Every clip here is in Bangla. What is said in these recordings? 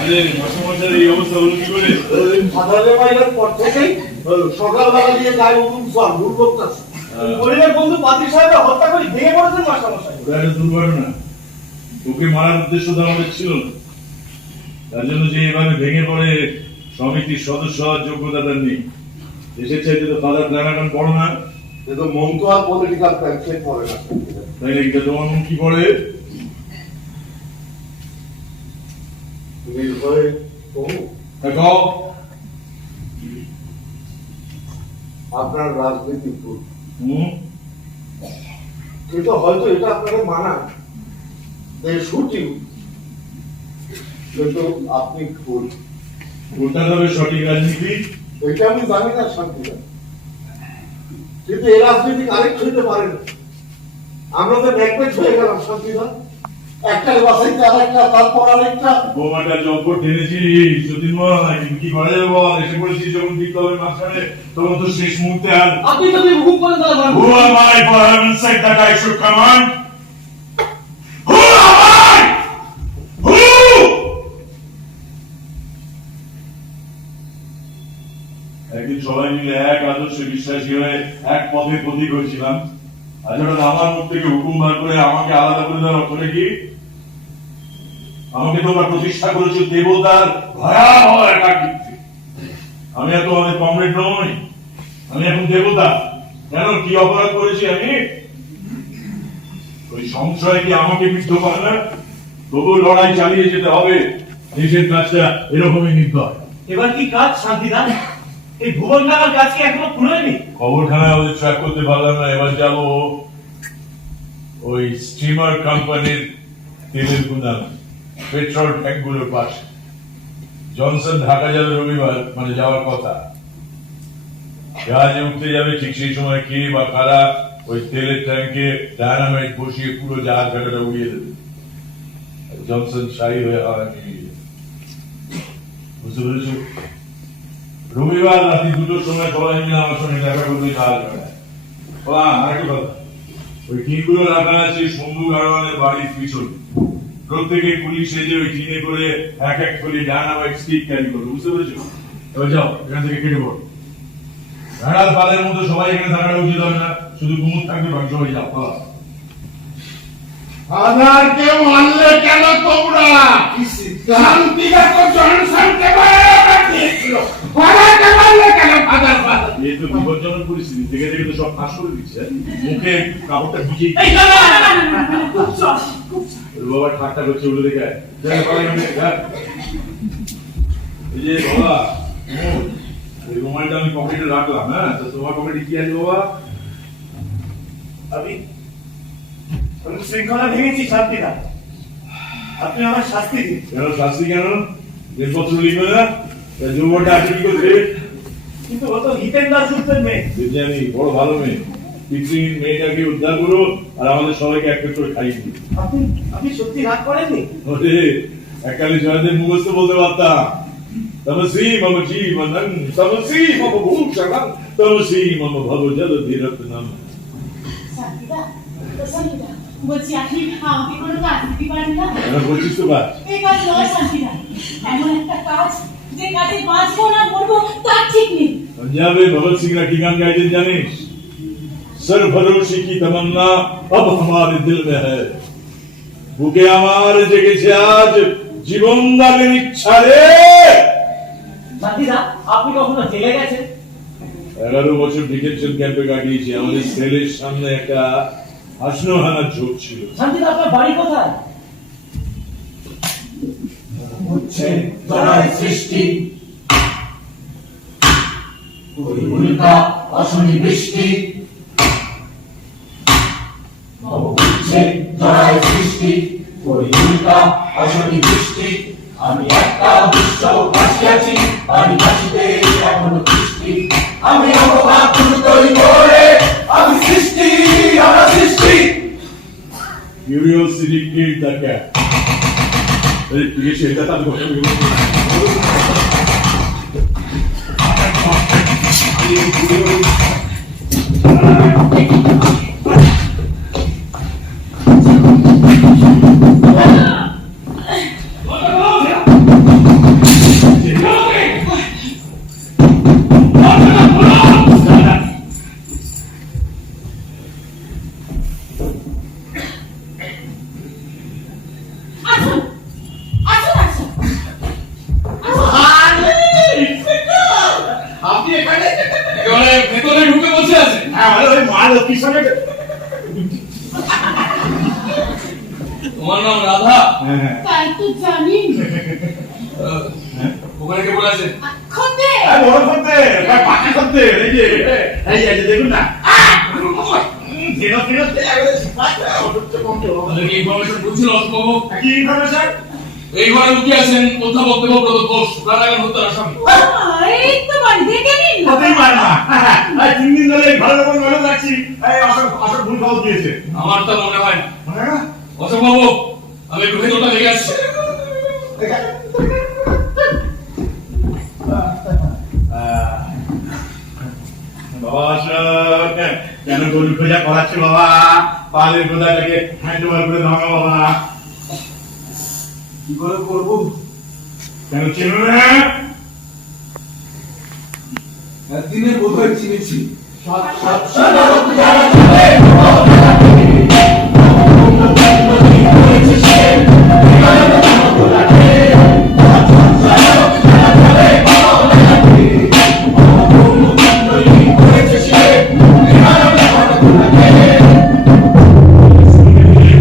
আরে মাসের এই অবস্থা হলো কি করে? ফাদারের বাইরের পর থেকেই সকালবেলা দিয়ে গায়ে উঠুন সব দুর্গতাছে। পরিবার বন্ধু পাত্রী সাহেব হত্যা করে ভেঙে পড়েছেন মাস্টারমশাই। ওটা একটা দুর্ঘটনা। ওকে মারার উদ্দেশ্য তো আমাদের ছিল না। তার জন্য যে এভাবে ভেঙে পড়ে সমিতির সদস্য হওয়ার যোগ্যতা তার নেই। দেশের চাইতে তো ফাদার প্ল্যানাটন বড় না। কিন্তু মন তো আর পলিটিক্যাল প্যাম্পলেট পড়ে না। তাই নাকি? তোমার মন কি পড়ে? নির্ভয়ে দেখো আপনার রাজনীতি ভুল, কিন্তু হয়তো এটা আপনাকে মানায় শুটিং, কিন্তু আপনি ভুল। কোনটা হবে সঠিক রাজনীতি? এটা আমি জানি না শান্তিদা, কিন্তু এই রাজনীতি আরেকটু হইতে পারে না। আমরা তো ব্যাকবেট হয়ে গেলাম শান্তিদা, একটা বাসাইতে আরেকটা, তারপর আরেকটা। বোমাটা জব্বর টেনেছি জ্যোতির্ময়, কিন্তু কি করা যাবে বল? এসে পড়েছি যখন বিপ্লবের মাঝখানে, তখন তো শেষ মুহূর্তে আর আপনি যদি হুকুম করেন তাহলে Who am I for heaven's sake that I should command? Who am I? Who? একদিন সবাই মিলে এক আদর্শে বিশ্বাসী হয়ে এক পথে প্রতীক হয়েছিলাম। আজ হঠাৎ আমার মুখ থেকে হুকুম বার করে আমাকে আলাদা করে দেওয়ার অর্থ কি? আমাকে তোমরা প্রতিষ্ঠা করেছো দেবতার ভয়াবহ একাকৃত্বে। আমি এত অনেক কমরেড নই, আমি এখন দেবতা। কেন, কি অপরাধ করেছি আমি? ওই সংশয় কি আমাকে বিদ্ধ করে না? তবু লড়াই চালিয়ে যেতে হবে। দেশের কাজটা এরকমই নির্ভর। এবার কি কাজ শান্তিদা? এই ভুবন ঢাকার কাজ কি এখনো পুরোয়নি? খবরখানায় ওদের ট্র্যাক করতে পারলাম না। এবার যাবো ওই স্টিমার কোম্পানির তেলের গুদাম, পেট্রোল ট্যাঙ্ক গুলোর পাশে। জনসন ঢাকা যাবে রবিবার, মানে যাওয়ার কথা। জাহাজে উঠতে যাবে, ঠিক সেই সময় কে বা কারা ওই তেলের ট্যাঙ্কে ডায়নামাইট বসিয়ে পুরো জাহাজ ঘাটাটা উড়িয়ে দেবে। জনসন শাহী হয়ে হাওয়ায় নিয়ে যাবে। বুঝতে পেরেছো? রবিবার রাত্রি 2টার সময় সবাই মিলে আমার সঙ্গে দেখা করবে জাহাজ ঘাটায়। আরেকটা কথা, ওই টিনগুলো রাখা আছে শম্ভু গাড়োয়ানের বাড়ির পিছনে। প্রত্যেকে পুলিশ সেজে ওই টিনে করে এক এক করে ডায়নামাইট স্টিক ক্যারি করবে। বুঝতে পেরেছো? এবার যাও, এখান থেকে কেটে পড়ো। ভেড়ার পালের মতো সবাই এখানে থাকাটা উচিত হবে না, শুধু কুমুদ থাকবে, বাকি সবাই যাও। ফাদারকে মারলে কেন তোমরা? শান্তিদা তো জনসনকে দিয়েছিল, ফাদারকে মারলে কেন? ফাদার এই তো বিপজ্জনক পরিস্থিতি, থেকে থেকে তো সব ফাঁস করে দিচ্ছে। মুখে কাপড়টা ভিজিয়ে বাবা ঠাট্টা করছে উল্টো দিকে। এই যে বাবা, ওই রুমালটা আমি পকেটে রাখলাম। হ্যাঁ, তো তোমার পকেটে কি আছে বাবা? আমি শৃঙ্খলা ভেঙেছি শান্তিদা, আপনি আমার শাস্তি দিন। কেন শাস্তি? কেন রেলপত্র লিখবে না? যুবকটা আছে কি করছে? কিন্তু ও তো হিতেন দাস উঠতেন মেয়ে। জানি, বড় ভালো মেয়ে। পিতৃহীন মেয়েটাকে উদ্ধার করো আর আমাদের সবাইকে এক করে খাইয়ে দিও। আপনি সত্যি রাগ করেননি? ওরে, এককালে জয়দেব মুখস্থ বলতে পারতাম। তমসি মম জীবনং তমসি মম ভূষণং তমসি মম ভবজলধি রত্নম। শান্তিদা বলছি, আপনি আমাকে কোনো কাজ দিতে পারেন না? কেন বলছিস তো কাজ? এই কাজ নয় শান্তিদা, এমন একটা কাজ যে কাজে বাঁচবো না মরবো তার ঠিক নেই। पंजाबे भगत सिंह की गान गाइते जानिस, सरफरोशी की तमन्ना अब हमारे दिल में है। বুকে আমার জেগেছে আজ জীবন দানের ইচ্ছা রে। শান্তিদা, আপনি কখনো জেলে গেছেন? 11 বছর ডিটেনশন ক্যাম্পে কাটিয়েছি। আমাদের সেলের সামনে একটা হাসনোহানার ঝোঁক ছিল। শান্তিদা, আপনার বাড়ি কোথায়? হচ্ছে জড়ায় সৃষ্টি, উল্কা অশনি বৃষ্টি। হচ্ছে জড়ায় সৃষ্টি, উল্কা অশনি বৃষ্টি। আমি একটা বিশ্ব ভাসিয়াছি, বাড়ি ভাসিতে এখনো সৃষ্টি। আমি অবভাব তৈরি করে, আমি সৃষ্টি, আমরা সৃষ্টি। Curiosity killed the cat. তুই সেটা তার কথা বলবো। লক্ষ্মীর সঙ্গে তোমার নাম রাধা? হ্যাঁ তাই তো জানি ওখানে কে বলেছে? খোদে বড় করতে পাকা করতে এই যে দেখুন না দিনো দিনো তাহলে কি ইনফরমেশন বুঝছিল অসম্ভব? কি ইনফরমেশন এই ঘরে লুকিয়ে আছেন অধ্যাপক দেবব্রত ঘোষ, কারাগার হত্যার আসামি। এই তো বাড়ি দেখে নিন হতেই পারে না এই 3 দিন ধরে ঘরে যখন মেলে যাচ্ছি এই আসল ভুল খবর দিয়েছে আমার তা মনে হয় না। মনে হয় না অশোক বাবু, আমি একটু ভেতরটা দেখে আসছি। বাবা অশোক কেন গরু খোঁজা করাচ্ছে বাবা পালের খোঁজাটাকে হ্যান্ড ওভার করে দাও বাবা কি করে করবো? কেন চেনো না একদিনে বোধহয় চিনেছি।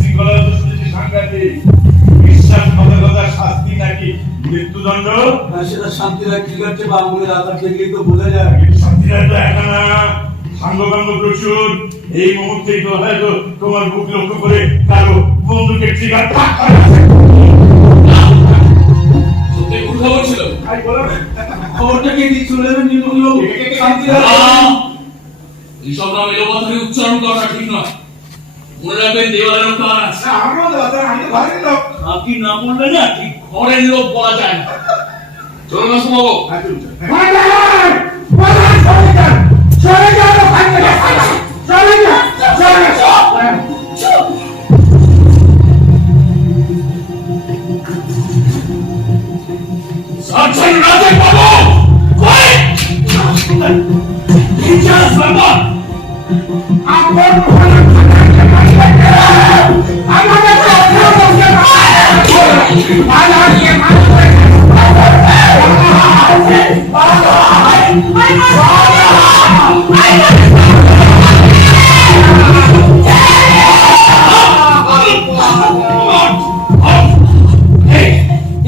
শৃঙ্খলা তো শুনেছি সাংঘাতিক বিশ্বাসঘাতকতার শাস্তি নাকি মৃত্যুদণ্ড সেটা শান্তিরায় ক্রিকেটে বা আঙুলের আঘাত লেগেই তো বোঝা যায়। শান্তিরায় তো একা না সাঙ্গভঙ্গ প্রচুর এই মুহূর্তেই তো হয়তো তোমার বুক লক্ষ্য করে কারো বন্দুকের ট্রিগার টাক করে আছে সত্যি ভুল খবর ছিল। আই বলো খবরটা কে দিয়ে চলে যাবেন নীলমণিবাবু? এইসব নাম এলোপাথারি উচ্চারণ করা ঠিক নয়। মনে রাখবেন দেওয়ালেরও কান আছে। আমরা তো আমি তো ভালো লোক আপনি না বললে না ঠিক ঘরের লোক বলা যায় না। চলুন আসুন বাবু। সার্জেন্ট রাজেশ বাবু, কই? ইতিহাস ব্যাপার।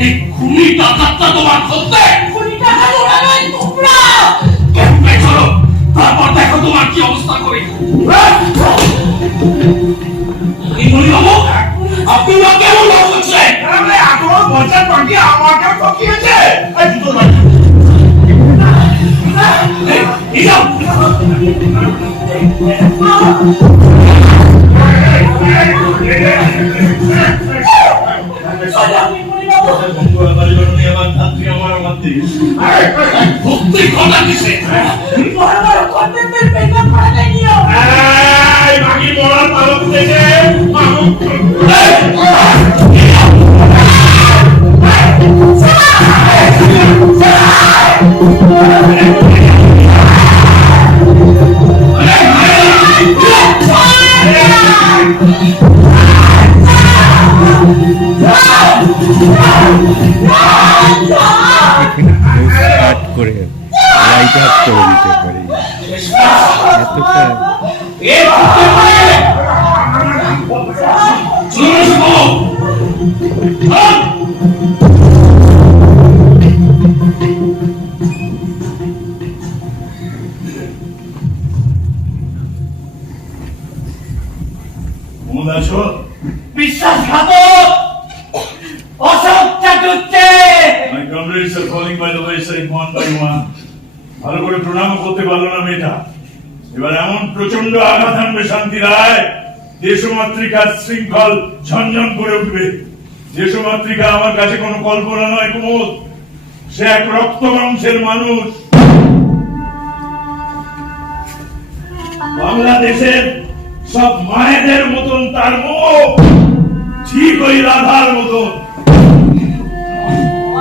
এই খুনি ডাকাতটা তোমার ধরতে? খুনি টাকা তোরা নয় তোমরা কেমনে চলো, তারপর দেখো তোমার কি অবস্থা করি। নীলমণি বাবু, আপনি না কেমন ভাব করছেন? এখনো বছর বাকি আমাকে ঠকিয়েছে এই দুটো এই যাও। ভক্তি কথা কিসে? বড় বড় কন্টেন্টের পেপার পড়াতে নিও বাকি বলার পালক থেকে কাট করে লাইট আপ করে দিতে পারি এতটা এই ভক্তি পড়ে গেলে চলুন আসুন বাবু। মন আছো বিশ্বাসঘাতক অশোক চাটুর্যে। My comrades are falling by the wayside one by one. ভালো করে প্রণাম করতে পারলো না মেয়েটা। এবার এমন প্রচন্ড আঘাত আনবে শান্তি রায়, দেশমাতৃকার শৃঙ্খল ঝনঝন করে উঠবে। দেশমাতৃকা আমার কাছে কোনো কল্পনা নয় কুমুদ, সে এক রক্ত মাংসের মানুষ। বাংলাদেশের সব মায়েদের মতন তার মুখ, ঠিক ওই রাধার মতন।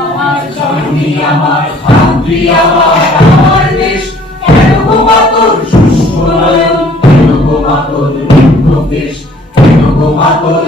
আমার জননী আমার ধাত্রী আমার দেশ, কেন গো মাতর শুষ্ক নয়ন, কেন গো মাতর রুদ্ধ কেশ, কেন গো মাতর